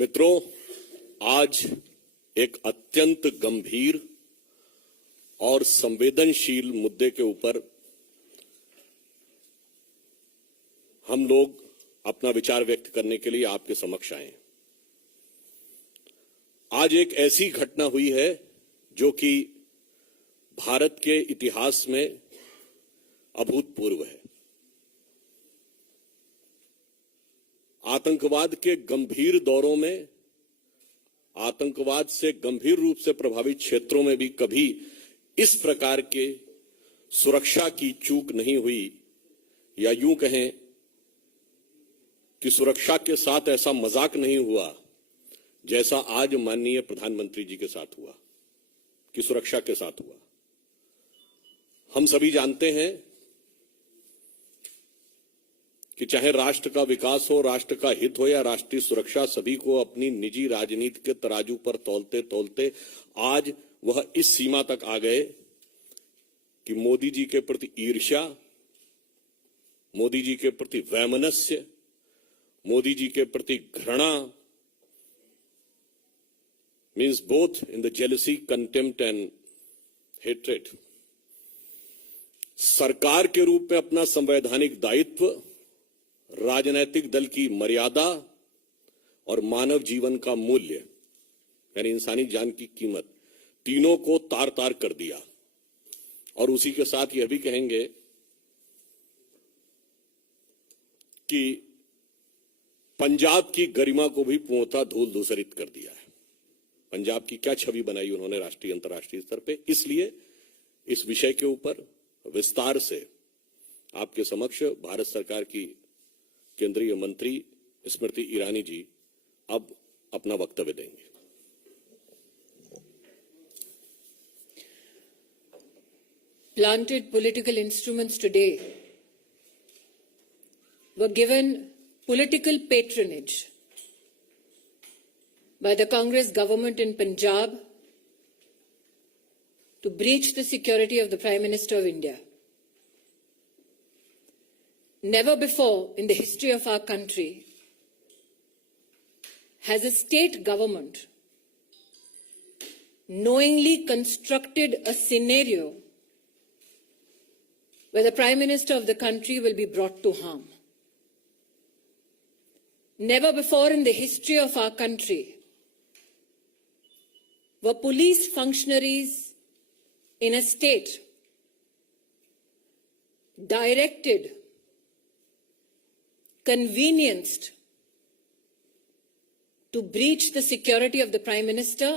मित्रों, आज एक अत्यंत गंभीर और संवेदनशील मुद्दे के ऊपर हम लोग अपना विचार व्यक्त करने के लिए आपके समक्ष आए हैं। आज एक ऐसी घटना हुई है जो कि भारत के इतिहास में अभूतपूर्व है। आतंकवाद के गंभीर दौरों में, आतंकवाद से गंभीर रूप से प्रभावित क्षेत्रों में भी कभी इस प्रकार के सुरक्षा की चूक नहीं हुई, या यूं कहें कि सुरक्षा के साथ ऐसा मजाक नहीं हुआ जैसा आज माननीय प्रधानमंत्री जी के साथ हुआ, कि सुरक्षा के साथ हुआ। हम सभी जानते हैं कि चाहे राष्ट्र का विकास हो, राष्ट्र का हित हो या राष्ट्रीय सुरक्षा, सभी को अपनी निजी राजनीति के तराजू पर तौलते तौलते आज वह इस सीमा तक आ गए कि मोदी जी के प्रति ईर्ष्या, मोदी जी के प्रति वैमनस्य, मोदी जी के प्रति घृणा, means both in the jealousy, contempt and hatred, सरकार के रूप में अपना संवैधानिक दायित्व, राजनैतिक दल की मर्यादा और मानव जीवन का मूल्य यानी इंसानी जान की कीमत, तीनों को तार तार कर दिया। और उसी के साथ यह भी कहेंगे कि पंजाब की गरिमा को भी पूर्णतः धूल धूसरित कर दिया है। पंजाब की क्या छवि बनाई उन्होंने राष्ट्रीय अंतर्राष्ट्रीय स्तर पे। इसलिए इस विषय के ऊपर विस्तार से आपके समक्ष भारत सरकार की केंद्रीय मंत्री स्मृति ईरानी जी अब अपना वक्तव्य देंगे। Planted political instruments today were given political patronage by the Congress government in Punjab to breach the security of the Prime Minister of India. Never before in the history of our country has a state government knowingly constructed a scenario where the Prime Minister of the country will be brought to harm. Never before in the history of our country were police functionaries in a state directed, convenienced to breach the security of the Prime Minister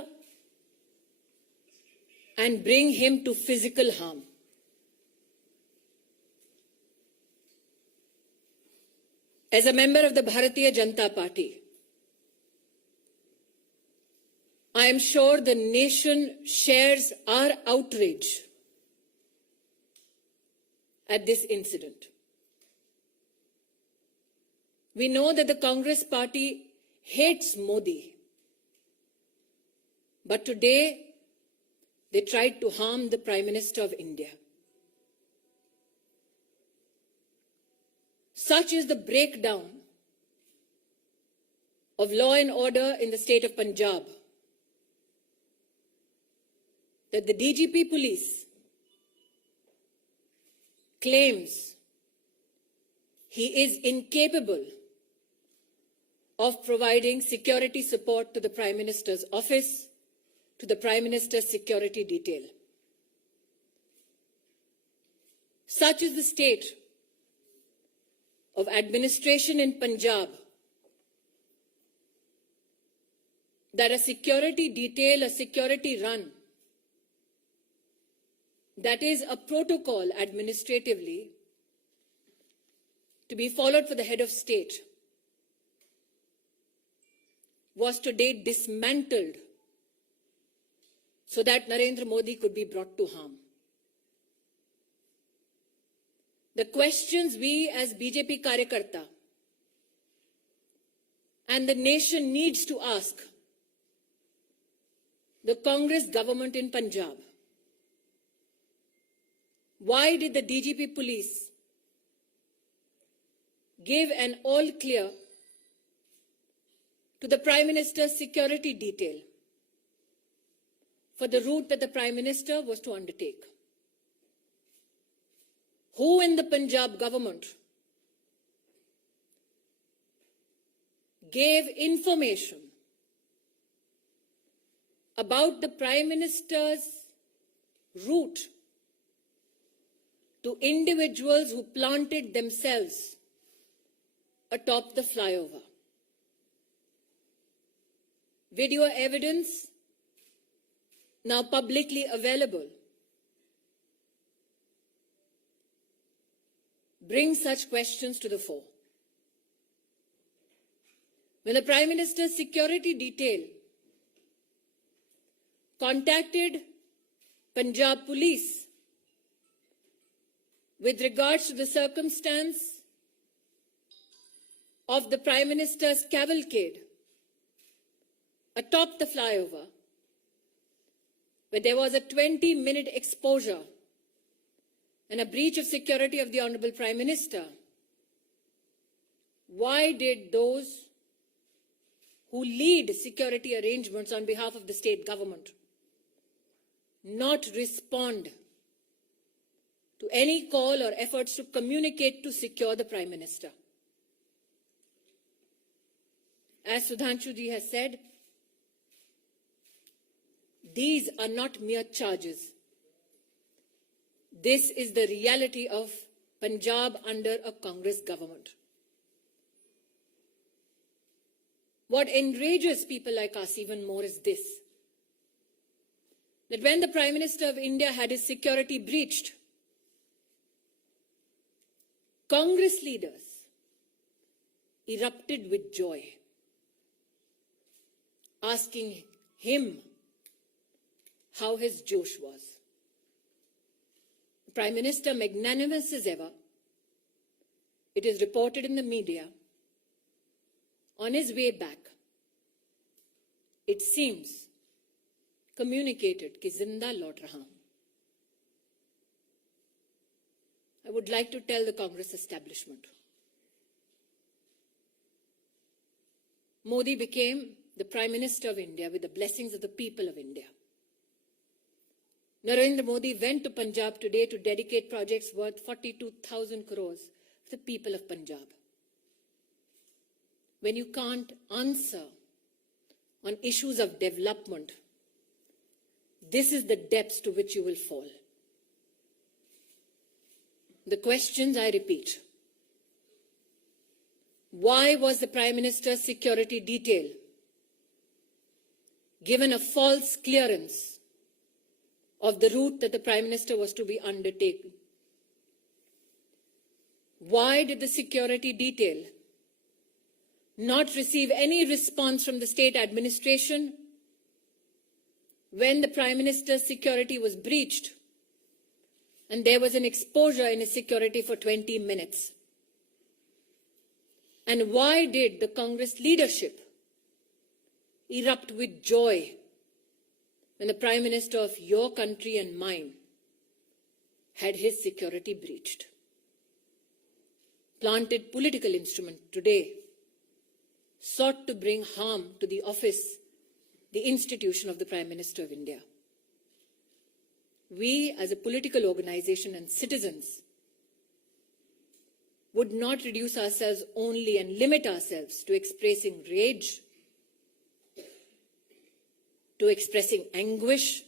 and bring him to physical harm. As a member of the Bharatiya Janata Party, I am sure the nation shares our outrage at this incident. We know that the Congress party hates Modi, but today they tried to harm the Prime Minister of India. Such is the breakdown of law and order in the state of Punjab that the DGP police claims he is incapable of providing security support to the Prime Minister's office, to the Prime Minister's security detail. Such is the state of administration in Punjab that a security detail, a security run, that is a protocol administratively to be followed for the head of state, was today dismantled so that Narendra Modi could be brought to harm. The questions we as BJP Karyakarta and the nation needs to ask the Congress government in Punjab: why did the DGP police give an all clear to the Prime Minister's security detail for the route that the Prime Minister was to undertake. Who in the Punjab government gave information about the Prime Minister's route to individuals who planted themselves atop the flyover? Video evidence now publicly available brings such questions to the fore. When the Prime Minister's security detail contacted Punjab Police with regards to the circumstance of the Prime Minister's cavalcade atop the flyover, where there was a 20-minute exposure and a breach of security of the Honorable Prime Minister, why did those who lead security arrangements on behalf of the state government not respond to any call or efforts to communicate to secure the Prime Minister? As Sudhanshu ji has said, these are not mere charges. This is the reality of Punjab under a Congress government. What enrages people like us even more is this: that when the Prime Minister of India had his security breached, Congress leaders erupted with joy, asking him how his Josh was. The Prime Minister, magnanimous as ever, it is reported in the media, on his way back, it seems, communicated कि जिंदा लौट रहा हूं. I would like to tell the Congress establishment, Modi became the Prime Minister of India with the blessings of the people of India. Narendra Modi went to Punjab today to dedicate projects worth 42,000 crores for the people of Punjab. When you can't answer on issues of development, this is the depths to which you will fall. The questions, I repeat: why was the Prime Minister's security detail given a false clearance of the route that the Prime Minister was to be undertaken? Why did the security detail not receive any response from the state administration when the Prime Minister's security was breached and there was an exposure in his security for 20 minutes? And why did the Congress leadership erupt with joy when the Prime Minister of your country and mine had his security breached? Planted political instrument today sought to bring harm to the office, the institution of the Prime Minister of India. We, as a political organization and citizens, would not reduce ourselves only and limit ourselves to expressing rage, to expressing anguish.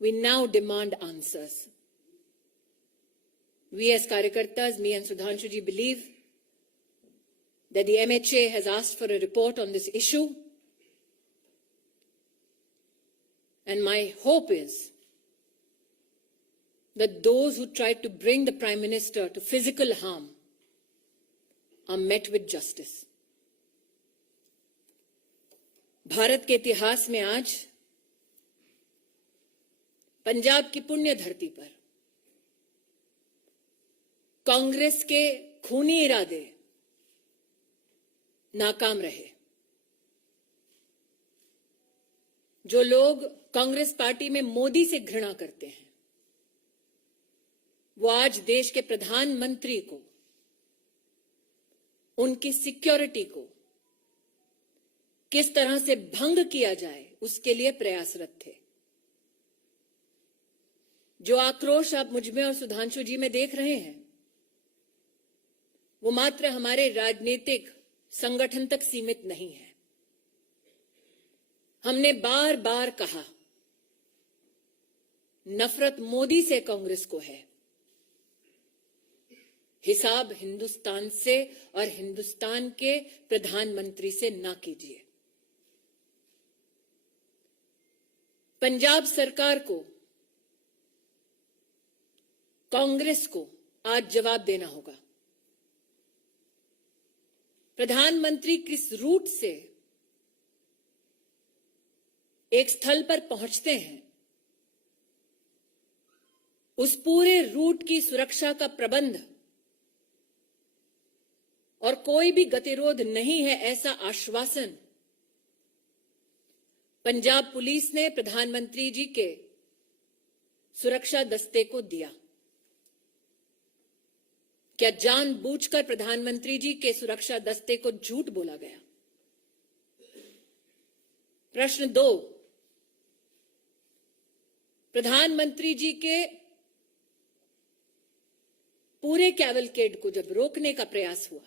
We now demand answers. We as Karyakartas, me and Sudhanshu ji, believe that the MHA has asked for a report on this issue. And my hope is that those who tried to bring the Prime Minister to physical harm are met with justice. Bharat के इतिहास में आज पंजाब की पुण्य धरती पर कांग्रेस के खूनी इरादे नाकाम रहे. जो लोग कांग्रेस पार्टी में मोदी से घृणा करते हैं, वो आज देश के प्रधानमंत्री को, उनकी सिक्योरिटी को किस तरह से भंग किया जाए उसके लिए प्रयासरत थे। जो आक्रोश आप मुझमें और सुधांशु जी में देख रहे हैं, वो मात्र हमारे राजनीतिक संगठन तक सीमित नहीं है। हमने बार बार कहा, नफरत मोदी से कांग्रेस को है, हिसाब हिंदुस्तान से और हिंदुस्तान के प्रधानमंत्री से ना कीजिए। पंजाब सरकार को, कांग्रेस को आज जवाब देना होगा। प्रधानमंत्री किस रूट से एक स्थल पर पहुंचते हैं, उस पूरे रूट की सुरक्षा का प्रबंध और कोई भी गतिरोध नहीं है, ऐसा आश्वासन पंजाब पुलिस ने प्रधानमंत्री जी के सुरक्षा दस्ते को दिया। क्या जानबूझकर प्रधानमंत्री जी के सुरक्षा दस्ते को झूठ बोला गया? प्रश्न 2, प्रधानमंत्री जी के पूरे कैवलकेड को जब रोकने का प्रयास हुआ,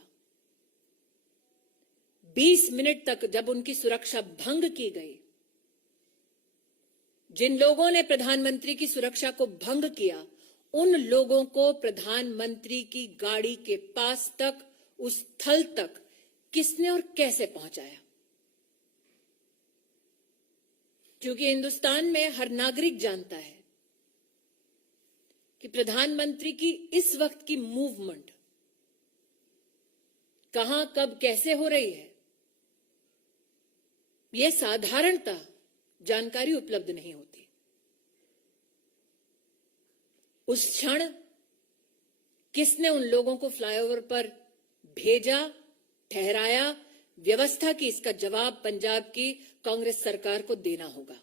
20 मिनट तक जब उनकी सुरक्षा भंग की गई, जिन लोगों ने प्रधानमंत्री की सुरक्षा को भंग किया, उन लोगों को प्रधानमंत्री की गाड़ी के पास तक, उस स्थल तक किसने और कैसे पहुंचाया? क्योंकि हिंदुस्तान में हर नागरिक जानता है कि प्रधानमंत्री की इस वक्त की मूवमेंट कहां, कब, कैसे हो रही है, यह साधारणतः जानकारी उपलब्ध नहीं होती। उस क्षण किसने उन लोगों को फ्लाईओवर पर भेजा, ठहराया, व्यवस्था की, इसका जवाब पंजाब की कांग्रेस सरकार को देना होगा।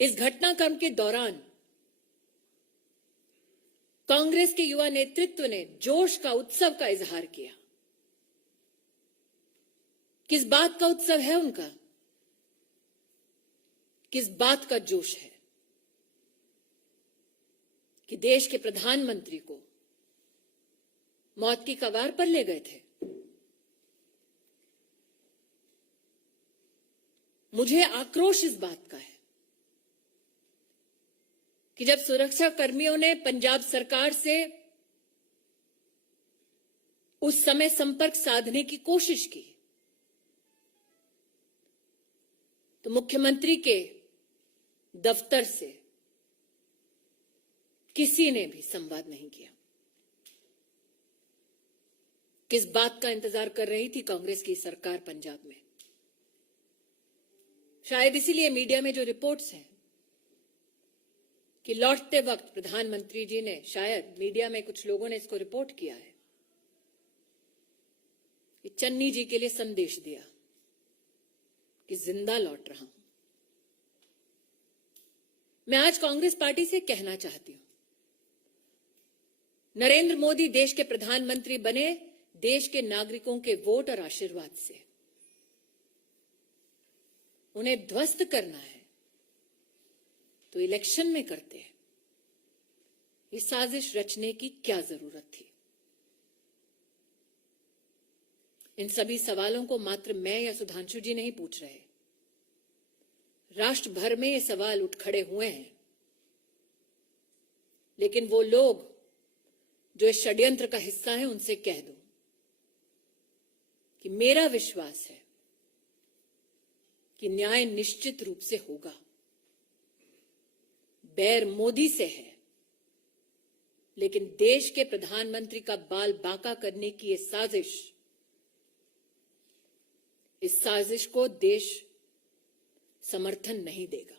इस घटनाक्रम के दौरान कांग्रेस के युवा नेतृत्व ने जोश का, उत्सव का इजहार किया। किस बात का उत्सव है उनका? किस बात का जोश है कि देश के प्रधानमंत्री को मौत की कगार पर ले गए थे? मुझे आक्रोश इस बात का है कि जब सुरक्षा कर्मियों ने पंजाब सरकार से उस समय संपर्क साधने की कोशिश की, तो मुख्यमंत्री के दफ्तर से किसी ने भी संवाद नहीं किया। किस बात का इंतजार कर रही थी कांग्रेस की सरकार पंजाब में? शायद इसीलिए मीडिया में जो रिपोर्ट्स हैं कि लौटते वक्त प्रधानमंत्री जी ने, शायद मीडिया में कुछ लोगों ने इसको रिपोर्ट किया है कि चन्नी जी के लिए संदेश दिया कि जिंदा लौट रहा हूं। मैं आज कांग्रेस पार्टी से कहना चाहती हूं, नरेंद्र मोदी देश के प्रधानमंत्री बने देश के नागरिकों के वोट और आशीर्वाद से। उन्हें ध्वस्त करना है तो इलेक्शन में करते हैं। ये साजिश रचने की क्या जरूरत थी? इन सभी सवालों को मात्र मैं या सुधांशु जी नहीं पूछ रहे, राष्ट्र भर में ये सवाल उठ खड़े हुए हैं। लेकिन वो लोग जो इस षड्यंत्र का हिस्सा है, उनसे कह दो कि मेरा विश्वास है कि न्याय निश्चित रूप से होगा। बैर मोदी से है, लेकिन देश के प्रधानमंत्री का बाल बांका करने की ये साजिश, इस साजिश को देश समर्थन नहीं देगा।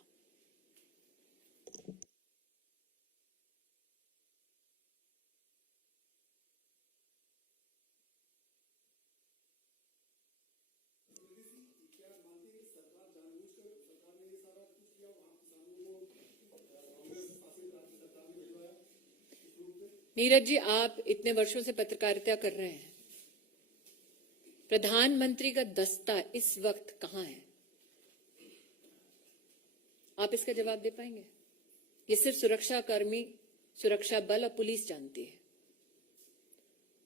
नीरज जी, आप इतने वर्षों से पत्रकारिता कर रहे हैं, प्रधानमंत्री का दस्ता इस वक्त कहां है? आप इसका जवाब दे पाएंगे? ये सिर्फ सुरक्षा कर्मी, सुरक्षा बल और पुलिस जानती है।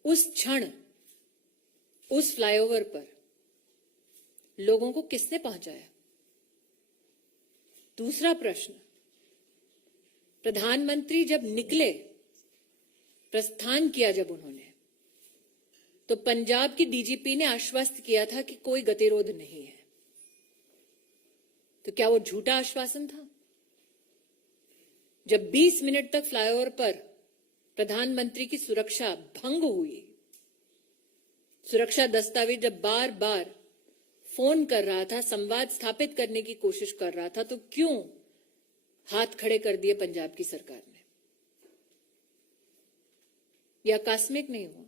उस क्षण उस फ्लाईओवर पर लोगों को किसने पहुंचाया? दूसरा प्रश्न, प्रधानमंत्री जब निकले, प्रस्थान किया जब उन्होंने, तो पंजाब की डीजीपी ने आश्वस्त किया था कि कोई गतिरोध नहीं है। तो क्या वो झूठा आश्वासन था? जब 20 मिनट तक फ्लाईओवर पर प्रधानमंत्री की सुरक्षा भंग हुई, सुरक्षा दस्तावेज जब बार बार फोन कर रहा था, संवाद स्थापित करने की कोशिश कर रहा था, तो क्यों हाथ खड़े कर दिए पंजाब की सरकार ने? यह आकस्मिक नहीं हुआ,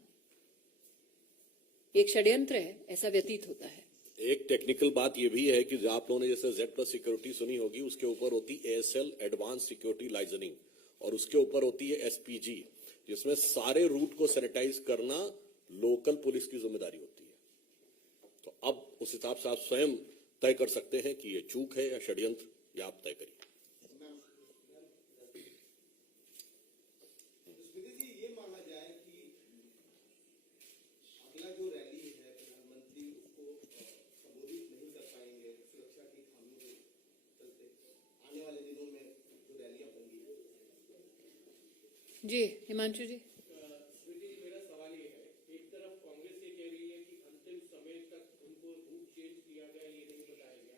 एक षड्यंत्र है, ऐसा व्यतीत होता है। एक टेक्निकल बात यह भी है कि आप लोगों ने जैसे Z+ सिक्योरिटी सुनी होगी, उसके ऊपर होती ASL एडवांस सिक्योरिटी लाइजनिंग, और उसके ऊपर होती है SPG, जिसमें सारे रूट को सैनिटाइज करना लोकल पुलिस की जिम्मेदारी होती है। तो अब उस हिसाब से आप स्वयं तय कर सकते हैं कि ये चूक है या षड्यंत्र, या आप तय करिए। ये माना जाए कि अगला जो रैली है प्रधानमंत्री उसको संबोधित नहीं कर पाएंगे सुरक्षा की खामियों के चलते, आने वाले दिनों में जो रैलियां होंगी। जी हिमांशु जी। स्मृति जी, मेरा सवाल ये है, एक तरफ कांग्रेस ये कह रही है कि अंतिम समय तक उनको रूट चेंज किया गया, ये नहीं बताया गया,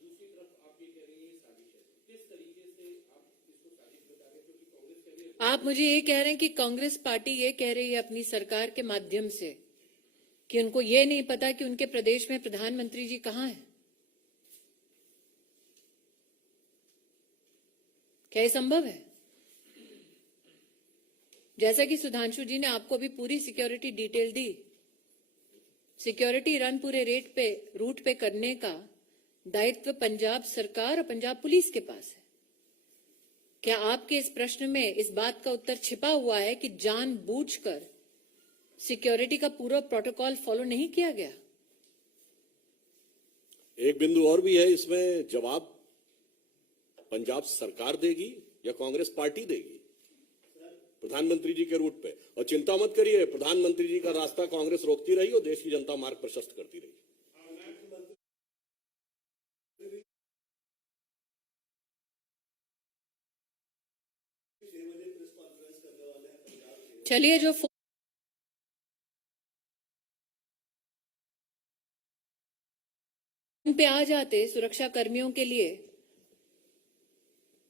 दूसरी तरफ आप ये कह रही है साजिश है। किस तरीके से आप इसको साजिश बता रहे हैं? क्योंकि कांग्रेस कह रही है, आप मुझे ये कह रहे हैं कि कांग्रेस पार्टी ये कह रही है अपनी सरकार के माध्यम से कि उनको ये नहीं पता कि उनके प्रदेश में प्रधानमंत्री जी कहां हैं? क्या ये संभव है? जैसा कि सुधांशु जी ने आपको अभी पूरी सिक्योरिटी डिटेल दी, सिक्योरिटी रन पूरे रूट पे करने का दायित्व पंजाब सरकार और पंजाब पुलिस के पास है। क्या आपके इस प्रश्न में इस बात का उत्तर छिपा हुआ है कि जानबूझकर सिक्योरिटी का पूरा प्रोटोकॉल फॉलो नहीं किया गया? एक बिंदु और भी है इसमें, जवाब पंजाब सरकार देगी या कांग्रेस पार्टी देगी प्रधानमंत्री जी के रूट पे? और चिंता मत करिए, प्रधानमंत्री जी का रास्ता कांग्रेस रोकती रही और देश की जनता मार्ग प्रशस्त करती रही। चलिए, जो पे आ जाते सुरक्षा कर्मियों के लिए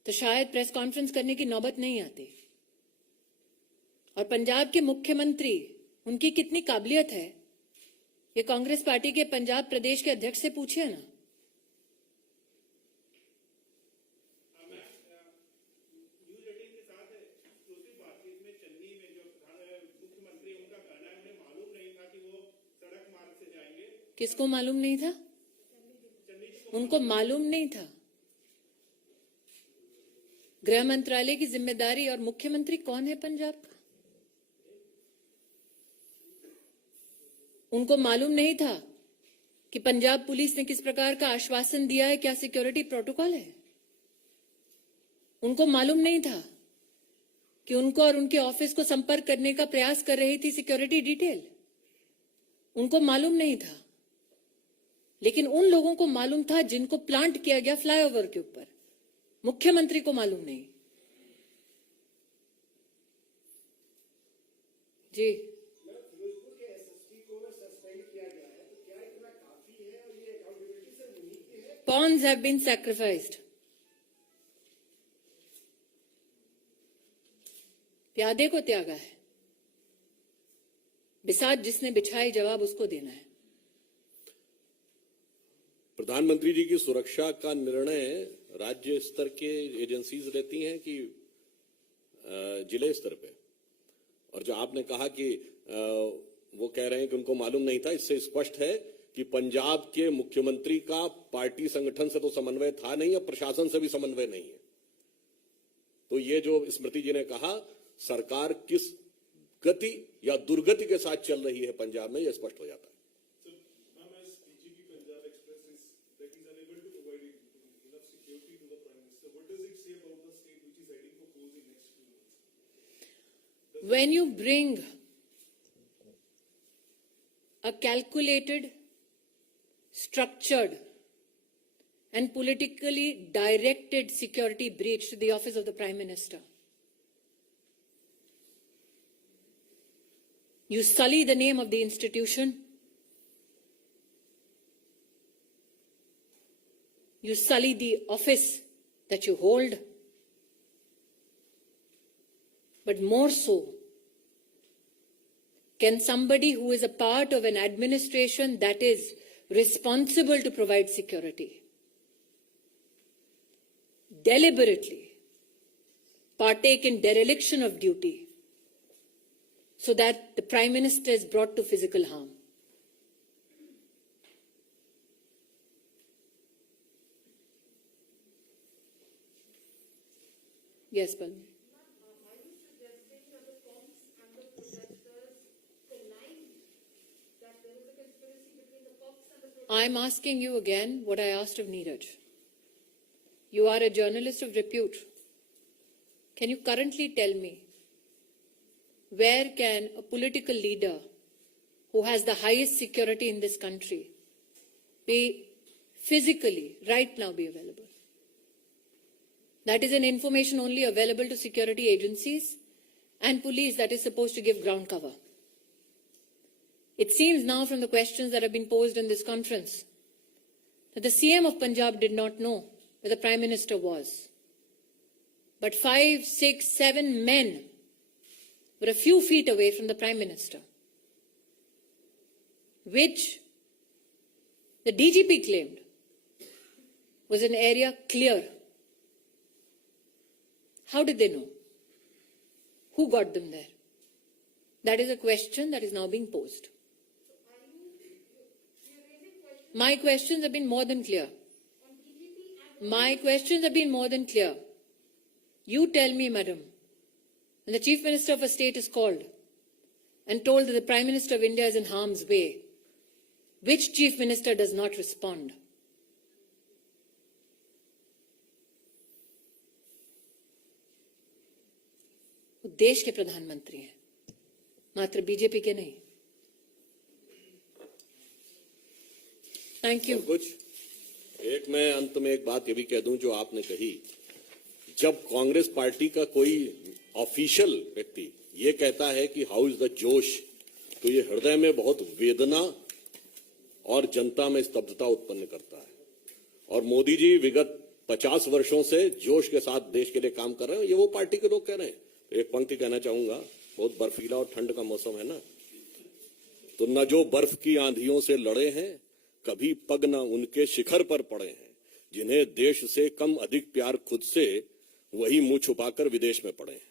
तो शायद प्रेस कॉन्फ्रेंस करने की नौबत नहीं आती। और पंजाब के मुख्यमंत्री, उनकी कितनी काबिलियत है, ये कांग्रेस पार्टी के पंजाब प्रदेश के अध्यक्ष से पूछिए ना। न्यूज 18 के साथ एक्सक्लूसिव बातचीत में चन्नी में जो मुख्यमंत्री, उनका कहना है उन्हें मालूम नहीं था कि वो सड़क मार्ग से जाएंगे। किसको मालूम नहीं था? उनको मालूम नहीं था। गृह मंत्रालय की जिम्मेदारी और मुख्यमंत्री कौन है पंजाब का? उनको मालूम नहीं था कि पंजाब पुलिस ने किस प्रकार का आश्वासन दिया है, क्या सिक्योरिटी प्रोटोकॉल है? उनको मालूम नहीं था कि उनको और उनके ऑफिस को संपर्क करने का प्रयास कर रही थी सिक्योरिटी डिटेल? उनको मालूम नहीं था। लेकिन उन लोगों को मालूम था जिनको प्लांट किया गया फ्लाईओवर के ऊपर, मुख्यमंत्री को मालूम नहीं। जी, फिरोजपुर के एसएसपी को सस्पेंड किया गया है, तो क्या इतना काफी है और ये अकाउंटेबिलिटी से नहीं है? pawns have been sacrificed. प्यादे को त्यागा है, बिसात जिसने बिछाई, जवाब उसको देना है। प्रधानमंत्री जी की सुरक्षा का निर्णय राज्य स्तर के एजेंसीज लेती हैं कि जिले स्तर पे? और जो आपने कहा कि वो कह रहे हैं कि उनको मालूम नहीं था, इससे स्पष्ट है कि पंजाब के मुख्यमंत्री का पार्टी संगठन से तो समन्वय था नहीं, अब प्रशासन से भी समन्वय नहीं है। तो ये जो स्मृति जी ने कहा, सरकार किस गति या दुर्गति के साथ चल रही है पंजाब में, यह स्पष्ट हो जाता है। When you bring a calculated, structured, and politically directed security breach to the office of the Prime Minister, you sully the name of the institution, you sully the office that you hold, but more so, can somebody who is a part of an administration that is responsible to provide security deliberately partake in dereliction of duty so that the Prime Minister is brought to physical harm? Yes, Balmi. I'm asking you again what I asked of Neeraj. You are a journalist of repute. Can you currently tell me where can a political leader who has the highest security in this country be physically, right now, be available? That is an information only available to security agencies and police that is supposed to give ground cover. It seems now from the questions that have been posed in this conference that the CM of Punjab did not know where the Prime Minister was. But 5, 6, 7 men were a few feet away from the Prime Minister, which the DGP claimed was an area clear. How did they know? Who got them there? That is a question that is now being posed. My questions have been more than clear. My questions have been more than clear. You tell me, madam, when the Chief Minister of a state is called and told that the Prime Minister of India is in harm's way, which Chief Minister does not respond? वो देश के प्रधानमंत्री हैं, मात्र BJP के नहीं. Thank you. कुछ एक मैं अंत में एक बात ये भी कह दूं जो आपने कही, जब कांग्रेस पार्टी का कोई ऑफिशियल व्यक्ति ये कहता है कि हाउ इज द जोश, तो ये हृदय में बहुत वेदना और जनता में स्तब्धता उत्पन्न करता है. और मोदी जी विगत 50 वर्षों से जोश के साथ देश के लिए काम कर रहे हैं, ये वो पार्टी के लोग कह रहे हैं. तो एक पंक्ति कहना चाहूंगा, बहुत बर्फीला और ठंड का मौसम है ना, तो न जो बर्फ की आंधियों से लड़े हैं, कभी पग न उनके शिखर पर पड़े हैं, जिन्हें देश से कम अधिक प्यार खुद से, वही मुंह छुपाकर विदेश में पड़े हैं.